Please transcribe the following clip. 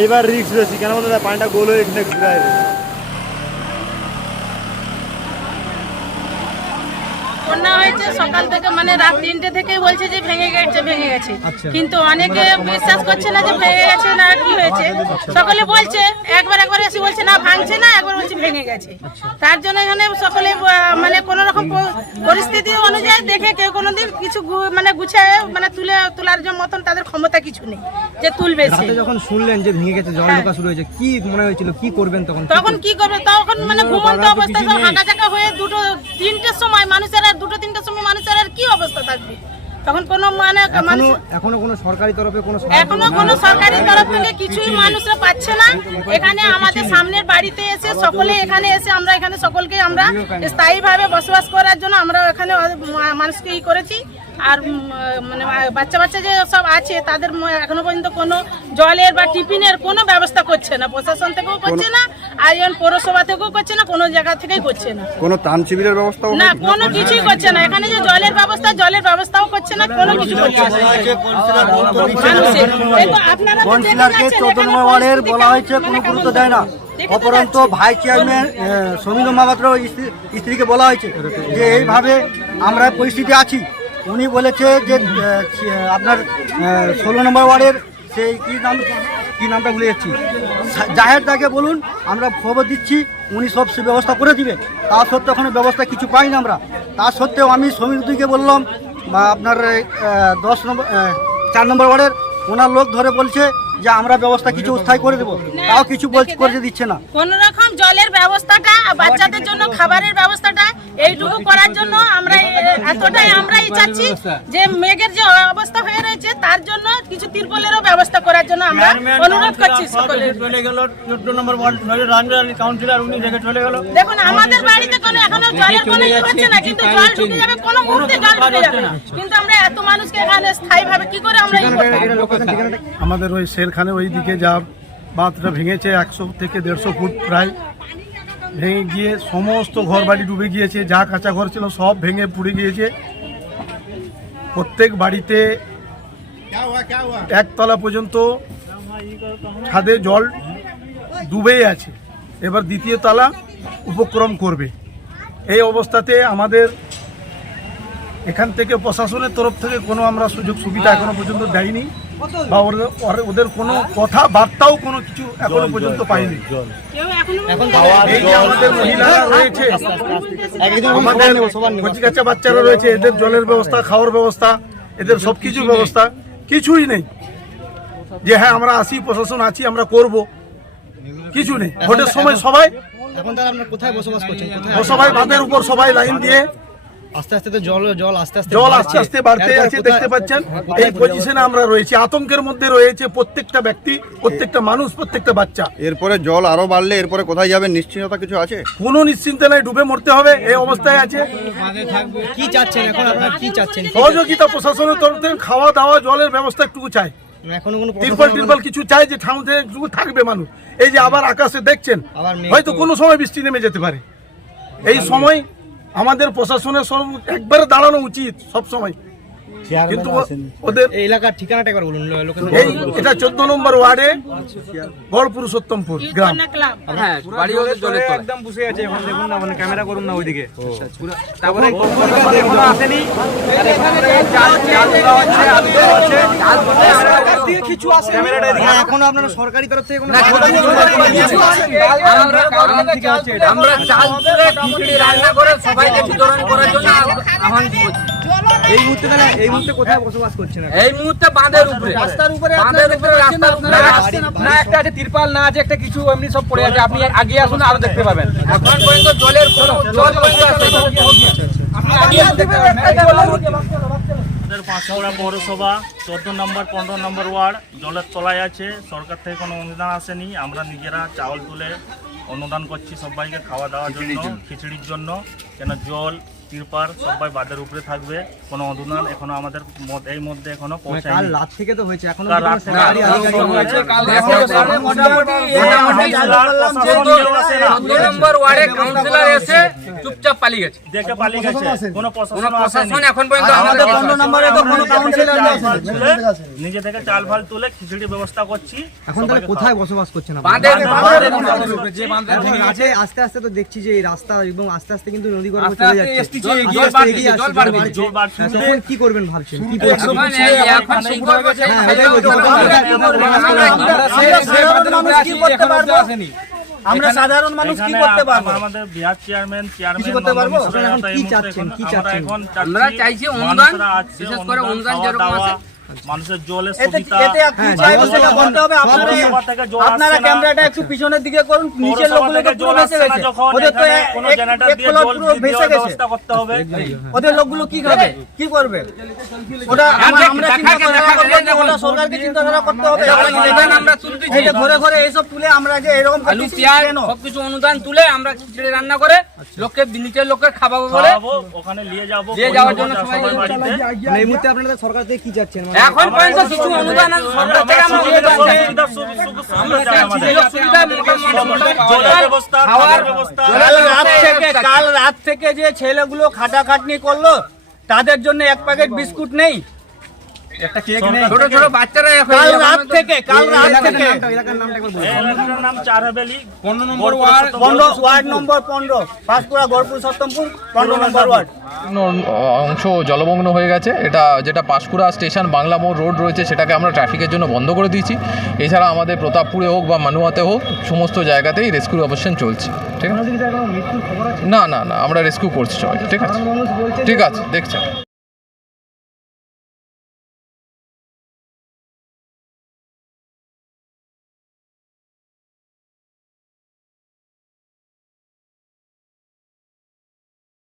এইবার রিক্স বেশি কেন বলতে পানিটা গোল হয়ে এখানে ঘুরায়। বন্যা হয়েছে সকাল থেকে, মানে রাত 3টে থেকেই বলছে যে ভেঙে গেছে, কিন্তু অনেকে বিশ্বাস করছে না যে ভেঙে গেছে না কি হয়েছে। সকলে বলছে একবার এসে বলছে না ভাঙছে না, একবার বলছে ভেঙে গেছে। তার জন্য এখানে সকলে মানে কোন রকম পরিস্থিতি অনুযায়ী দেখে কেউ কোনোদিন কিছু মানে গুছিয়ে মানে তোলার জন্য মতন তাদের ক্ষমতা কিছু নেই যে তুলবে। যখন শুনলেন যে ভেঙে গেছে, জল ঢোকা শুরু হয়েছে, কি মনে হয়েছিল, কি করবেন তখন কি করবে? তখন মানে ঘুমন্ত অবস্থায় হাঁটাচাকা হয়ে 2-3টের সময় মানুষের 2-3টের সময় মানুষের আর কি অবস্থা থাকবে তখন? কোনো মানে এখনো কোনো সরকারি তরফে কোনো সরকারি তরফ থেকে কিছুই মানুষরা পাচ্ছে না। এখানে আমাদের সামনের বাড়িতে এসে সকলে এখানে এসে আমরা এখানে সকলকে আমরা স্থায়ীভাবে বসবাস করার জন্য আমরা এখানে মানুষকে করেছি। আর মানে বাচ্চা যে সব আছে তাদের এখনো পর্যন্ত কোনো জলের বা টিফিনের কোনো ব্যবস্থা করছে না, প্রশাসন থেকেও করছে না, আর পৌরসভা থেকেও করছে না, কোনো জায়গা থেকেই করছে না। কোনো ত্রাণ শিবিরের ব্যবস্থা না, কোনো কিছুই করছে না। এখানে যে জলের ব্যবস্থাও করছে না, কোনো কিছু করছে না। কাউন্সিলরকে 14 নম্বর ওয়ার্ডের বলা হয়েছে, কোনো গুরুত্ব দেয় না। অপরন্ত ভাইস চেয়ারম্যান সমীর মহাপাত্র স্ত্রীকে বলা হয়েছে যে এইভাবে আমরা পরিস্থিতি আছি। উনি বলেছে যে আপনার 16 নম্বর ওয়ার্ডের সেই কী নামটা ভুলে যাচ্ছি, জাহের দাকে বলুন, আমরা খবর দিচ্ছি, উনি সব ব্যবস্থা করে দিবে। তা সত্ত্বেও কোনো ব্যবস্থা কিছু পাই না আমরা। তা সত্ত্বেও আমি সমীরদিকে বললাম বা আপনার 4 নম্বর ওয়ার্ডের ওনার লোক ধরে বলছে যে আমরা ব্যবস্থা কিছু স্থায়ী করে দেবো, তাও কিছু করে দিচ্ছে না। কোন রকম জলের ব্যবস্থাটা, বাচ্চাদের জন্য খাবারের ব্যবস্থাটা এইটুকু করার জন্য আমরা এতটাই আমরাই চাচ্ছি যে মেঘের যে অবস্থা হয়ে রয়েছে তার জন্য কিছু তিরপলেরও ব্যবস্থা করার জন্য আমরা অনুরোধ করছি সকলে। চলে গেল 14 নম্বর ওয়ার্ড রাজরানী কাউন্সিলর, উনি রেখে চলে গেল। দেখুন আমাদের বাড়িতে কোনো এখনো জলের কোনো হচ্ছে না, কিন্তু জল ঢুকে যাবে, কোনো মুহূর্তে জল ঢুকে যাবে। কিন্তু আমরা এত মানুষকে এখানে স্থায়ীভাবে কি করে আমরা আমাদের ওই শেরখানে ওই দিকে যা বাঁধটা ভেঙেছে 100 থেকে 150 ফুট প্রায় ভেঙে গিয়ে সমস্ত ঘর বাড়ি ডুবে গিয়েছে। যা কাঁচা ঘর ছিল সব ভেঙে পুড়ে গিয়েছে। প্রত্যেক বাড়িতে একতলা পর্যন্ত ছাদে জল ডুবেই আছে। এবার দ্বিতীয় তলা উপক্রম করবে। এই অবস্থাতে আমাদের এখান থেকে প্রশাসনের তরফ থেকে কোনো আমরা সুযোগ সুবিধা এখনো পর্যন্ত দেয়নি বা ওদের কোনো কথাবার্তাও কোনো কিছু এখনো পর্যন্ত পাইনি। এই যে আমাদের মহিলারা রয়েছে, আমাদের কচিকাচা বাচ্চারা রয়েছে, এদের জলের ব্যবস্থা, খাওয়ার ব্যবস্থা, এদের সব কিছুর ব্যবস্থা কিছুই নেই। যে হ্যাঁ আমরা আসি, প্রশাসন আছি, আমরা করব, কিছু নেই। ভোটের সময় সবাই এখন তাহলে আপনারা কোথায় বসবাস করছেন? সবাই বাঁধের উপর সবাই লাইন দিয়ে আস্তে আস্তে তো জল আস্তে আস্তে বাড়তে আছে, দেখতে পাচ্ছেন। এই পজিশনে আমরা রয়েছি, আতঙ্কের মধ্যে রয়েছে প্রত্যেকটা ব্যক্তি, প্রত্যেকটা মানুষ, প্রত্যেকটা বাচ্চা। এরপরে জল আরো বাড়লে এরপরে কোথায় যাবেন নিশ্চিততা কিছু আছে? কোনো নিশ্চিন্তা নাই, ডুবে মরতে হবে এই অবস্থায় আছে। কি চাচ্ছেন এখন আপনারা? কি চাচ্ছেন? সহযোগিতা প্রশাসনের তরফ থেকে, খাওয়া দাওয়া, জলের ব্যবস্থা একটু চাই। এখনো কোনো তিরপল কিছু চাই যে ঠাউতে একটু থাকবে মানুষ। এই যে আবার আকাশে দেখছেন, হয়তো কোনো সময় বৃষ্টি নেমে যেতে পারে। এই সময় আমাদের প্রশাসনের একবারে দাঁড়ানো উচিত সব সময়। কিন্তু ওদের এই এলাকার ঠিকানাটা একবার বলুন। এটা 14 নম্বর ওয়ার্ডে গড় পুরুষোত্তমপুর গ্রাম। হ্যাঁ, বাড়ি একদম বসে আছে। এখন দেখুন না, মানে ক্যামেরা করুন না ওইদিকে। তারপরে আসেনি, এখনো আপনারা সরকারি তরফ থেকে কোনো আমরা চাল রান্না করে সবাইকে বিতরণ করার জন্য আহ্বান করছি। এই মুহূর্তে কোথায় বসবাস করছেন? এই মুহূর্তে বাঁধের উপরে, রাস্তার উপরে, রাস্তার উপরে না একটা আছে তিরপাল, না আছে একটা কিছু, এমনি সব পড়ে আছে। আপনি আগে আসুন, আরো দেখতে পাবেন। এখন পর্যন্ত জলের কোনো জল বসে আছে, আপনি আগে আসুন, দেখতে পাবেন। পাঁচকুড়া পৌরসভা 14 নম্বর 15 নম্বর ওয়ার্ড জলের তলায় আছে। সরকার থেকে কোনো অনুদান আসেনি। আমরা নিজেরা চাউল তুলে অনুদান করছি সবাইকে খাওয়া দাওয়ার জন্য, খিচুড়ির জন্য, কেন জল তিরপার সবাই বাদের উপরে থাকবে। কোনো অনুদান এখনো আমাদের এই মধ্যে এখনো কাল পৌঁছায়নি। রাত থেকে তো হয়েছে এখনো কাল রাত কোনো সরকারি আধিকারিক হয়েছে? নম্বর ওয়ার্ডে কাউন্সিলর এসে চুপচাপ পালিয়ে গেছে, দেখে পালিয়ে গেছে, কোনো কোনো প্রশাসন প্রশাসন এখন পর্যন্ত আমাদের নিজে থেকে চাল ফাল তুলে খিচুড়ি ব্যবস্থা করছি। এখন তাহলে কোথায় বসবাস করছেন আপনারা? বাঁধের এখন রাতে আস্তে আস্তে তো দেখছি যে এই রাস্তা এবং আস্তে আস্তে কিন্তু নদী গর্ভে চলে যাচ্ছে। আস্তে আস্তে জল আস্তে বাড়ছে, এগিয়ে জল আসছে, বাড়বে। বাড়ছে। জল বাড়ছে। হ্যাঁ, তখন কি করবেন ভাবছেন? কি করবেন? এখন এই এখন শুক্রবার বসে হ্যাঁ, ওটাই বলছি। আমরা সাধারণ মানুষ কি করতে পারবো? আমাদের বিহার চেয়ারম্যান করতে পারবো? আপনারা এখন কি চাচ্ছেন? কি চাচ্ছেন? আমরা চাইছি অনুদান, বিশেষ করে অনুদান যেরকম আছে মানুষের জলের এতে সুবিধা। এতে কি চাইবো সেটা বলতে হবে। পৌরসভা থেকে জল আপনারা আসছে না। ক্যামেরাটা একটু পিছনের দিকে করুন, নিচের পৌরসভা লোকগুলো থেকে তো পুরো জল ভেসে আসছে না গেছে। যখন, ওদের তো এখানে কোনো জেনারেটর এক দিয়ে প্লট জল পুরো ভেসে দেওয়ার গেছে। ব্যবস্থা করতে হবে। ওদের লোকগুলো কি খাবে, কি করবে? ওটা আমরা চিন্তা করবো যে ওটা সরকারকে চিন্তাধারা করতে হবে। অনুদান আমরা তুলতেছি, এই যে ঘরে ঘরে এইসব তুলে আমরা যে এরকম আলু করতেছি পেঁয়াজ কেন? সবকিছু অনুদান তুলে আমরা খিচুড়ি রান্না করে লোককে নিচের লোককে খাওয়াবো বলে খাওয়াবো, ওখানে নিয়ে যাবো, নিয়ে যাওয়ার জন্য সবাই সবাই বাড়িতে। মানে এই মুহূর্তে আপনারা সরকার থেকে কি চাচ্ছেন? মানে এখন পর্যন্ত কিছু অনুদান আছে সরকার থেকে আমরা অনুদান চাই। আমরা চাইছি যে লোক সুবিধা মোটামুটি জলের ব্যবস্থা, খাওয়ার ব্যবস্থা। কাল রাত থেকে যে ছেলেগুলো খাটাখাটনি করলো তাদের জন্য এক প্যাকেট বিস্কুট নেই, একটা কেক নেই। ছোট ছোট বাচ্চারা এখন কাল রাত থেকে এলাকার নামটা একবার বলুন। এই এলাকাটার নাম চার হাভেলি, 15 নম্বর ওয়ার্ড, 15 ওয়ার্ড নম্বর 15 পাঁশকুড়া গড়পুর সপ্তমপুর 15 নম্বর ওয়ার্ড। অংশ জলমগ্ন হয়ে গেছে। এটা যেটা পাঁশকুড়া স্টেশন বাংলা মোড় রোড রয়েছে সেটাকে আমরা ট্রাফিকের জন্য বন্ধ করে দিয়েছি। এছাড়া আমাদের প্রতাপপুরে হোক বা মানুয়াতে হোক সমস্ত জায়গাতেই রেস্কিউ অপারেশন চলছে। ঠিক আছে? আপনাদের কি তার কোনো মৃত্যুর খবর আছে? না না না, আমরা রেস্কিউ করছি সবাই। ঠিক আছে, মানুষ বলছে ঠিক আছে, দেখছেন।